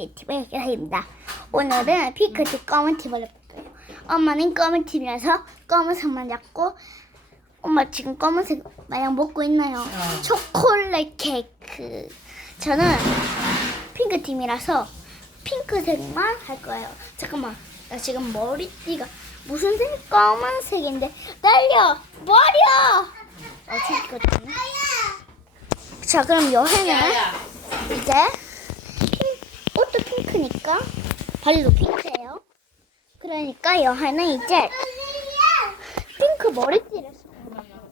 유튜브의 기사입니다. 오늘은 핑크색 검은 팀을 해볼게요. 엄마는 검은 팀이라서 검은색만 잡고 엄마 지금 검은색 마냥 먹고 있나요? 초콜릿 케이크. 저는 핑크 팀이라서 핑크색만 할 거예요. 잠깐만, 나 지금 머리띠가 무슨 색? 검은색인데 날려 버려. 어, 재밌거든요. 자, 그럼 여행은 야야 이제 핑크니까 발도 핑크예요. 그러니까 여하는 이제 핑크 머리띠를 쓰는 거예요.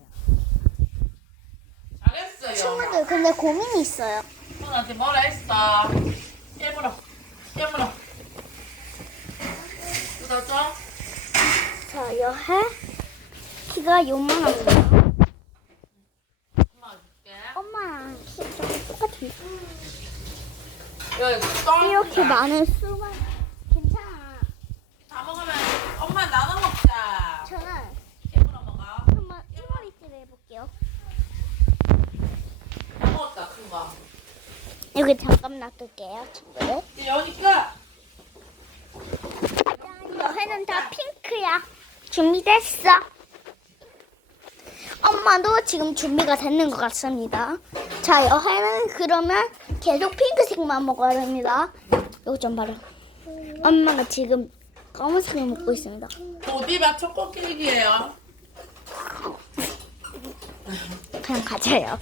잘했어요 친구들 근데 고민이 있어요. 형한테 뭐라 했어 깨물어 깨물어 뜯어줘 자, 여해 키가 요만하고요. 엄마 줄게 엄마랑 키가 똑같은데. 이렇게 많은 수만 괜찮아. 다 먹으면 엄마 나눠 먹자 저는 깨물어 먹어 한번 이 머리띠를 해볼게요. 다 먹었다 큰 거 여기 잠깐 놔둘게요, 친구들. 이제 여니까 여해는 다 핑크야. 준비됐어. 엄마도 지금 준비가 됐는 것 같습니다. 자, 여해는 그러면 계속 핑크색만 먹어야 됩니다. 이거 좀 봐라. 엄마가 지금 검은색을 먹고 있습니다. 보디바 초코 케이크예요 그냥 가져요.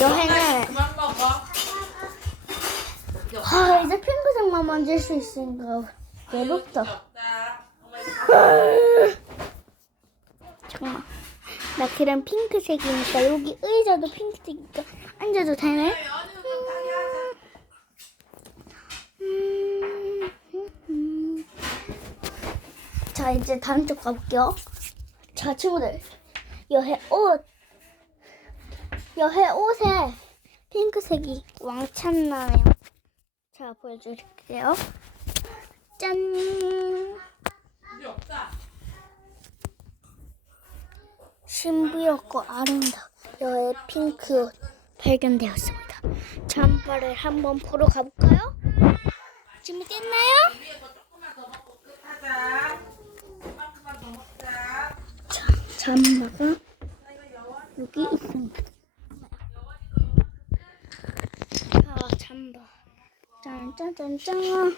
여해는 그만 먹어 아, 이제 핑크색만 만질 수 있으니까 외롭다. 없다. 엄마 이거. 나 그럼 핑크색이니까 여기 의자도 핑크색이니까 앉아도 되네? 자, 이제 다음 쪽 가볼게요. 자, 친구들. 여해 옷. 여해 옷에 핑크색이 왕창 나네요. 자, 보여드릴게요. 짠. 우리 없다 신비롭고 아름다운 여의 핑크 옷 발견되었습니다. 잠바를 한번 보러 가볼까요? 준비됐나요? 자, 잠바가 여기 있습니다. 자, 잠바. 짠짠짠짠.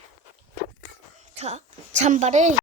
자, 잠바를